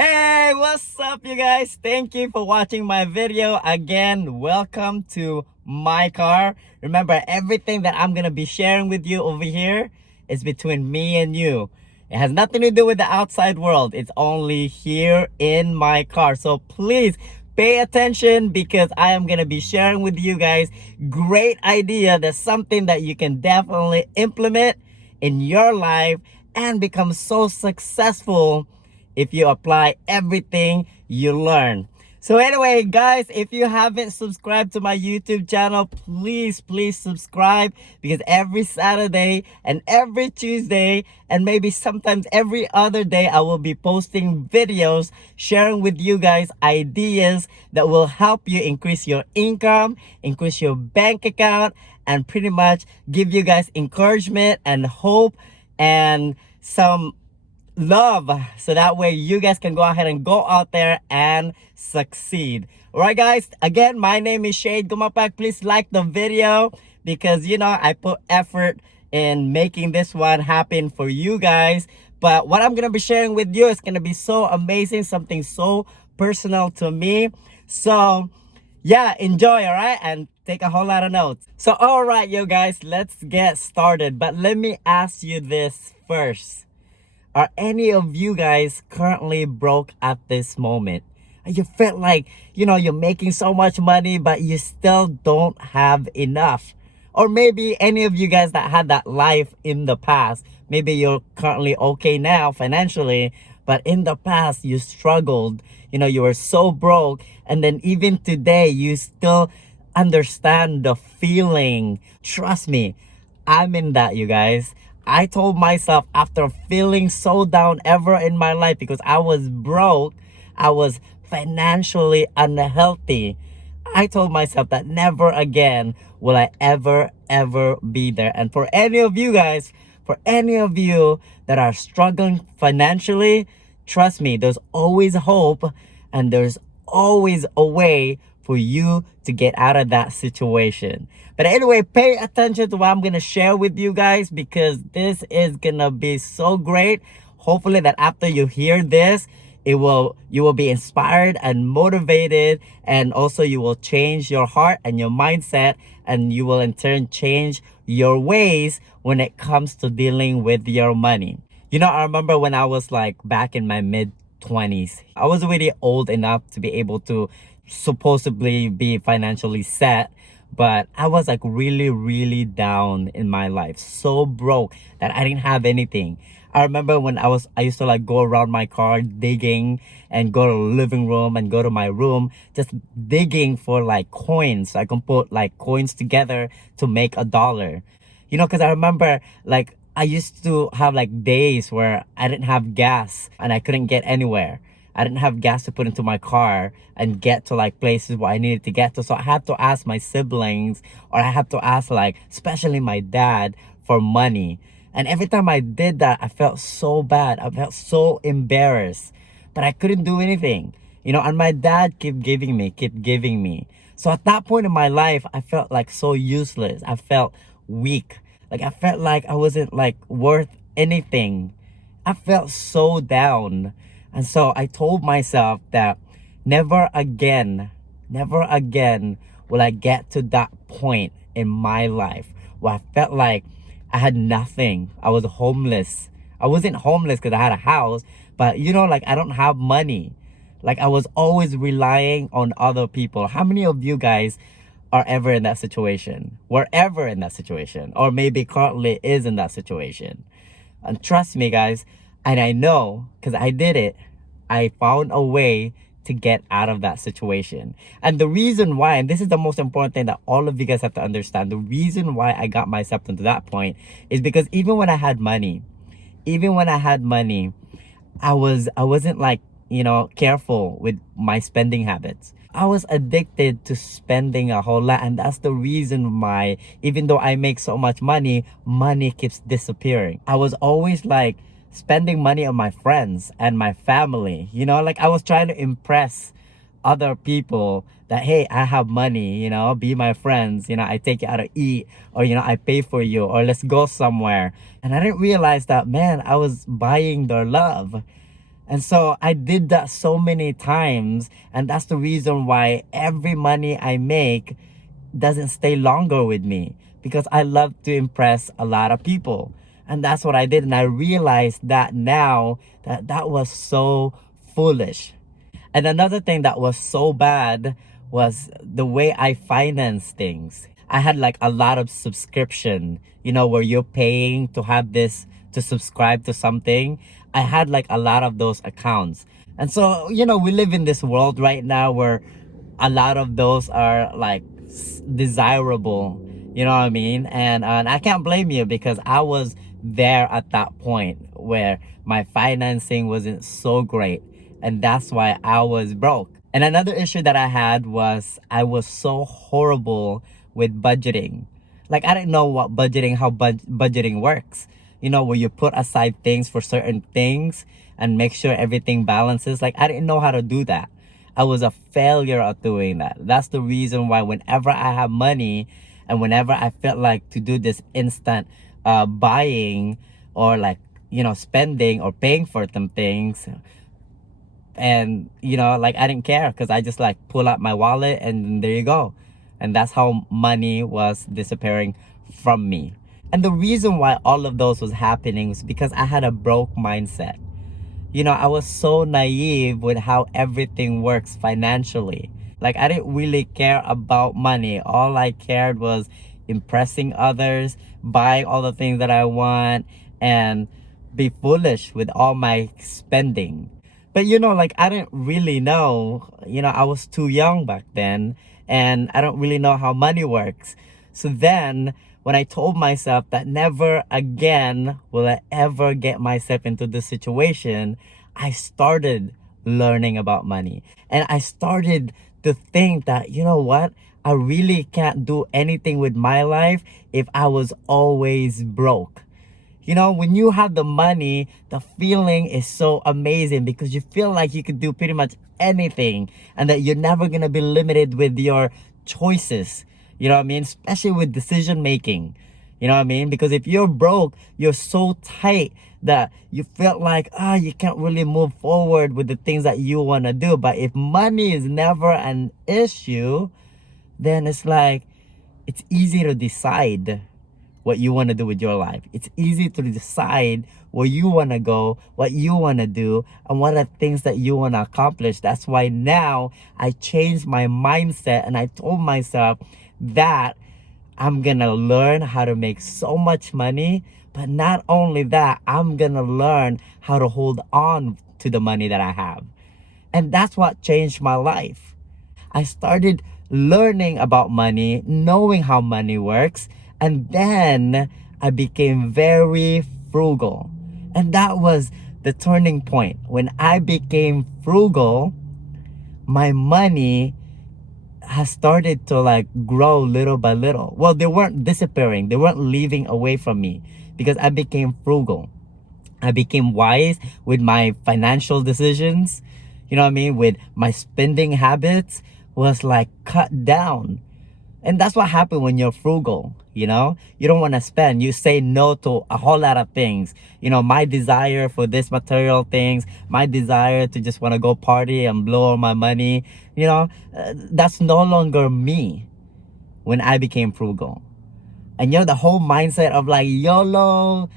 Hey, what's up, you guys? Thank you for watching my video. Again, welcome to my car. Remember, everything that I'm gonna be sharing with you over here is between me and you. It has nothing to do with the outside world. It's only here in my car. So please pay attention because I am gonna be sharing with you guys great idea. That's something that you can definitely implement in your life and become so successful if you apply everything you learn. So anyway, guys, if you haven't subscribed to my YouTube channel, please subscribe, because every Saturday and every Tuesday and maybe sometimes every other day, I will be posting videos sharing with you guys ideas that will help you increase your income, increase your bank account, and pretty much give you guys encouragement and hope and some love, so that way you guys can go ahead and go out there and succeed. All right, guys, again, my name is Gumapac. Please like the video because I put effort in making this one happen for you guys. But what I'm gonna be sharing with you is gonna be so amazing, something so personal to me. So yeah, enjoy. All right, and take a whole lot of notes. So all right, you guys, let's get started. But let me ask you this first. Are any of you guys currently broke at this moment? You feel like, you're making so much money, but you still don't have enough. Or maybe any of you guys that had that life in the past, maybe you're currently okay now financially, but in the past you struggled, you were so broke. And then even today, you still understand the feeling. Trust me, I'm in that, you guys. I told myself, after feeling so down ever in my life because I was broke, I was financially unhealthy, I told myself that never again will I ever be there. And for any of you guys, for any of you that are struggling financially, trust me, there's always hope and there's always a way for you to get out of that situation. But anyway, pay attention to what I'm gonna share with you guys, because this is gonna be so great. Hopefully that after you hear this, you will be inspired and motivated, and also you will change your heart and your mindset, and you will in turn change your ways when it comes to dealing with your money. I remember when I was like back in my mid 20s, I was already old enough to be able to supposedly be financially set, but I was like really down in my life, so broke that I didn't have anything. I remember when I used to like go around my car digging, and go to the living room and go to my room just digging for like coins, so I can put like coins together to make $1. Because I remember like I used to have like days where I didn't have gas and I couldn't get anywhere. I didn't have gas to put into my car and get to like places where I needed to get to. So I had to ask my siblings, or I had to ask like, especially my dad, for money. And every time I did that, I felt so bad. I felt so embarrassed, but I couldn't do anything. And my dad kept giving me. So at that point in my life, I felt like so useless. I felt weak. Like I felt like I wasn't like worth anything. I felt so down. And so I told myself that never again will I get to that point in my life where I felt like I had nothing. I was homeless. I wasn't homeless because I had a house, but like I don't have money. Like I was always relying on other people. How many of you guys are ever in that situation? Were ever in that situation? Or maybe currently is in that situation? And trust me, guys, and I know because I did it, I found a way to get out of that situation. And the reason why, and this is the most important thing that all of you guys have to understand, the reason why I got myself into that point is because even when I had money, I wasn't like, careful with my spending habits. I was addicted to spending a whole lot, and that's the reason why, even though I make so much money, money keeps disappearing. I was always like spending money on my friends and my family, like I was trying to impress other people that, hey, I have money, be my friends, I take you out to eat, or I pay for you, or let's go somewhere. And I didn't realize that, man, I was buying their love. And so I did that so many times. And that's the reason why every money I make doesn't stay longer with me, because I love to impress a lot of people. And that's what I did. And I realized that now, that that was so foolish. And another thing that was so bad was the way I finance things. I had like a lot of subscription, where you're paying to have this, to subscribe to something. I had like a lot of those accounts. And so, we live in this world right now where a lot of those are like desirable, you know what I mean? And I can't blame you, because I was there at that point where my financing wasn't so great, and that's why I was broke. And another issue that I had was I was so horrible with budgeting. Like, I didn't know what budgeting, how budgeting works. Where you put aside things for certain things and make sure everything balances. Like, I didn't know how to do that. I was a failure at doing that. That's the reason why whenever I have money and whenever I felt like to do this instant buying, or like, spending or paying for some things, and like, I didn't care, because I just like pull out my wallet and there you go. And that's how money was disappearing from me. And the reason why all of those was happening was because I had a broke mindset. I was so naive with how everything works financially. Like, I didn't really care about money. All I cared was impressing others, buying all the things that I want, and be foolish with all my spending. But like, I didn't really know, I was too young back then, and I don't really know how money works. So then, when I told myself that never again will I ever get myself into this situation, I started learning about money. And I started to think that, you know what? I really can't do anything with my life if I was always broke. When you have the money, the feeling is so amazing, because you feel like you could do pretty much anything, and that you're never going to be limited with your choices. You know what I mean? Especially with decision making. You know what I mean? Because if you're broke, you're so tight that you feel like, you can't really move forward with the things that you want to do. But if money is never an issue, then it's like, it's easy to decide what you want to do with your life. It's easy to decide where you want to go, what you want to do, and what are things that you want to accomplish. That's why now I changed my mindset, and I told myself that I'm gonna learn how to make so much money. But not only that, I'm gonna learn how to hold on to the money that I have. And that's what changed my life. I started learning about money, knowing how money works, and then I became very frugal. And that was the turning point. When I became frugal, my money has started to like grow little by little. Well, they weren't disappearing. They weren't leaving away from me, because I became frugal. I became wise with my financial decisions. You know what I mean? With my spending habits was like cut down. And that's what happened when you're frugal. You don't want to spend. You say no to a whole lot of things. My desire for this material things, my desire to just want to go party and blow all my money, that's no longer me when I became frugal. And the whole mindset of like YOLO,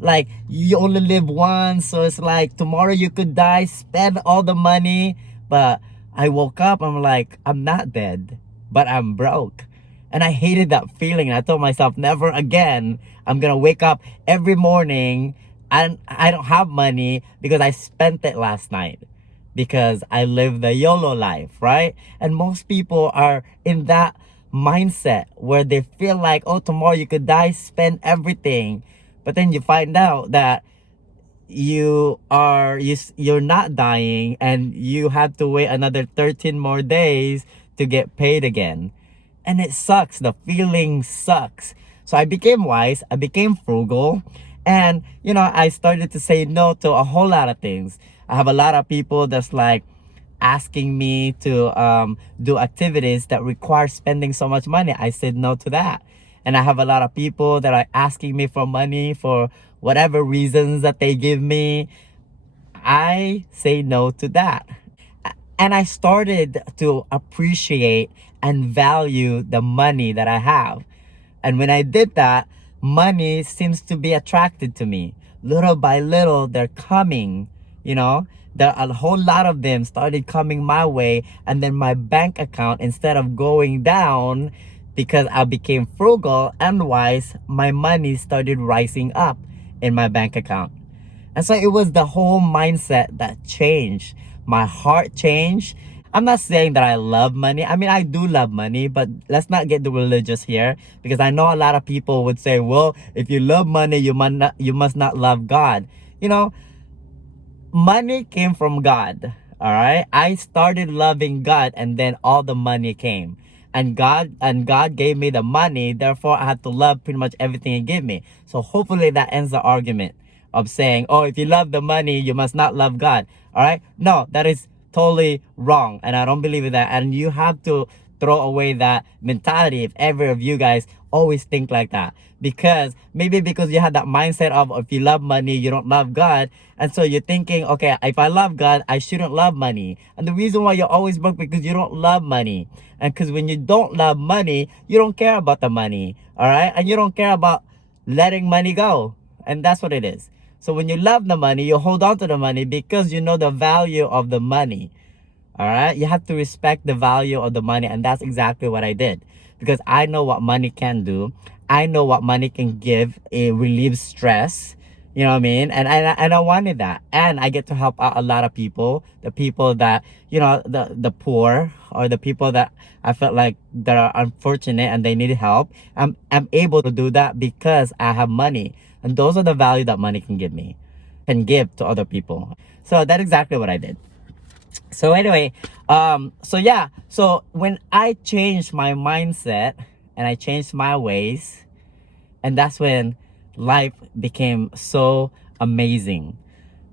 like you only live once. So it's like tomorrow you could die, spend all the money. But I woke up, I'm like, I'm not dead, but I'm broke. And I hated that feeling. And I told myself, never again. I'm going to wake up every morning and I don't have money because I spent it last night. Because I live the YOLO life, right? And most people are in that mindset where they feel like, oh, tomorrow you could die, spend everything. But then you find out that you're not dying, and you have to wait another 13 more days to get paid again. And it sucks. The feeling sucks. So I became wise. I became frugal. And, I started to say no to a whole lot of things. I have a lot of people that's like asking me to do activities that require spending so much money. I said no to that. And I have a lot of people that are asking me for money for whatever reasons that they give me. I say no to that. And I started to appreciate and value the money that I have. And when I did that, money seems to be attracted to me. Little by little, they're coming, you know. There a whole lot of them started coming my way, and then my bank account, instead of going down because I became frugal and wise, my money started rising up in my bank account. And so it was the whole mindset that changed. My heart changed. I'm not saying that I love money. I mean, I do love money, but let's not get the religious here, because I know a lot of people would say, well, if you love money, you must not love God. You know, money came from God. All right. I started loving God, and then all the money came. And God gave me the money, therefore I had to love pretty much everything He gave me. So hopefully that ends the argument of saying, oh, if you love the money, you must not love God. All right. No, that is totally wrong, and I don't believe in that. And you have to throw away that mentality if ever of you guys always think like that, because maybe because you had that mindset of, if you love money, you don't love God. And so you're thinking, okay, if I love God, I shouldn't love money. And the reason why you're always broke, because you don't love money. And because when you don't love money, you don't care about the money. All right. And you don't care about letting money go. And that's what it is. So when you love the money, you hold on to the money because you know the value of the money. All right. You have to respect the value of the money. And that's exactly what I did, because I know what money can do. I know what money can give. It relieves stress. You know what I mean? And I wanted that. And I get to help out a lot of people. The people that, you know, the poor, or the people that I felt like that are unfortunate and they need help. I'm able to do that because I have money. And those are the value that money can give me, can give to other people. So that's exactly what I did. So anyway, so yeah, so when I changed my mindset and I changed my ways, and that's when life became so amazing.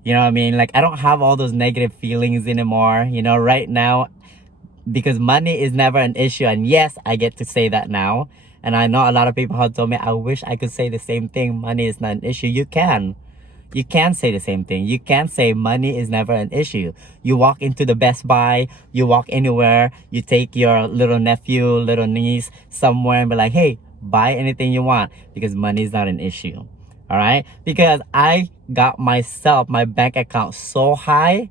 You know what I mean? Like, I don't have all those negative feelings anymore, you know, right now, because money is never an issue. And yes, I get to say that now. And I know a lot of people have told me, I wish I could say the same thing. Money is not an issue. You can say the same thing. You can say money is never an issue. You walk into the Best Buy, you walk anywhere, you take your little nephew, little niece somewhere and be like, hey, buy anything you want, because money is not an issue. All right? Because I got myself, my bank account so high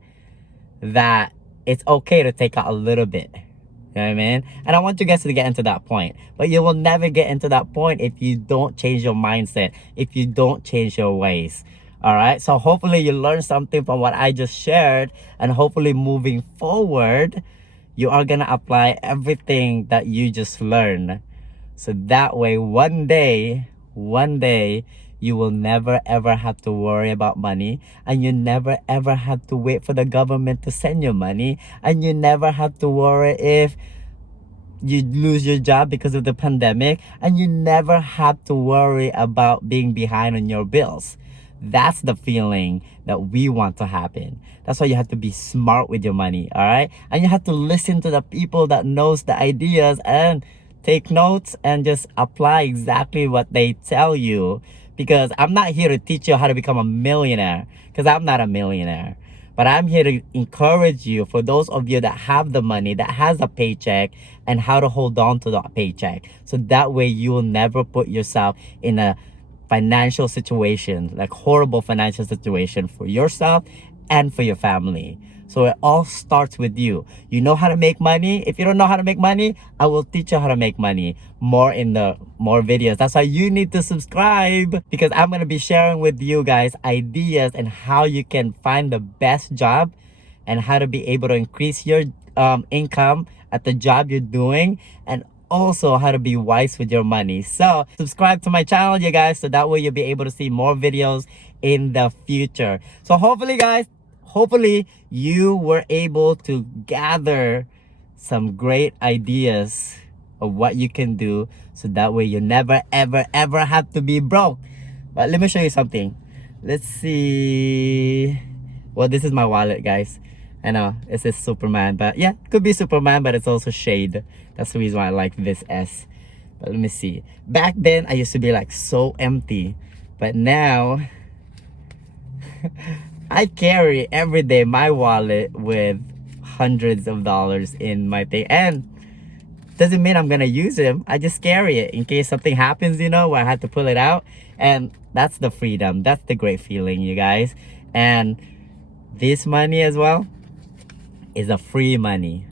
that it's okay to take out a little bit. You know what I mean? And I want you guys to get into that point. But you will never get into that point if you don't change your mindset, if you don't change your ways. All right? So hopefully you learned something from what I just shared. And hopefully moving forward, you are going to apply everything that you just learned. So that way, one day, you will never ever have to worry about money, and you never ever have to wait for the government to send you money, and you never have to worry if you lose your job because of the pandemic, and you never have to worry about being behind on your bills. That's the feeling that we want to happen. That's why you have to be smart with your money, all right? And you have to listen to the people that knows the ideas and take notes and just apply exactly what they tell you. Because I'm not here to teach you how to become a millionaire, because I'm not a millionaire. But I'm here to encourage you, for those of you that have the money, that has a paycheck, and how to hold on to that paycheck. So that way you will never put yourself in a financial situation, like horrible financial situation for yourself and for your family. So it all starts with you. You know how to make money. If you don't know how to make money, I will teach you how to make money more in the more videos. That's why you need to subscribe, because I'm going to be sharing with you guys ideas and how you can find the best job, and how to be able to increase your income at the job you're doing, and also how to be wise with your money. So subscribe to my channel, you guys, so that way you'll be able to see more videos in the future. So hopefully, guys, hopefully you were able to gather some great ideas of what you can do, so that way you never ever ever have to be broke. But let me show you something. Let's see. Well, this is my wallet, guys. I know it says Superman, but yeah, it could be Superman, but it's also shade. That's the reason why I like this S. But let me see. Back then I used to be like so empty, but now I carry every day my wallet with hundreds of dollars in my thing, and doesn't mean I'm gonna use them. I just carry it in case something happens, you know, where I have to pull it out. And that's the freedom. That's the great feeling, you guys. And this money as well is a free money.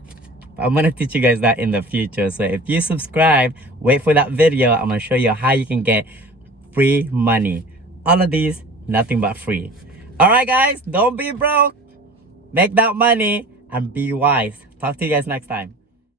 I'm gonna teach you guys that in the future. So if you subscribe, wait for that video. I'm gonna show you how you can get free money. All of these, nothing but free. All right, guys, don't be broke. Make that money and be wise. Talk to you guys next time.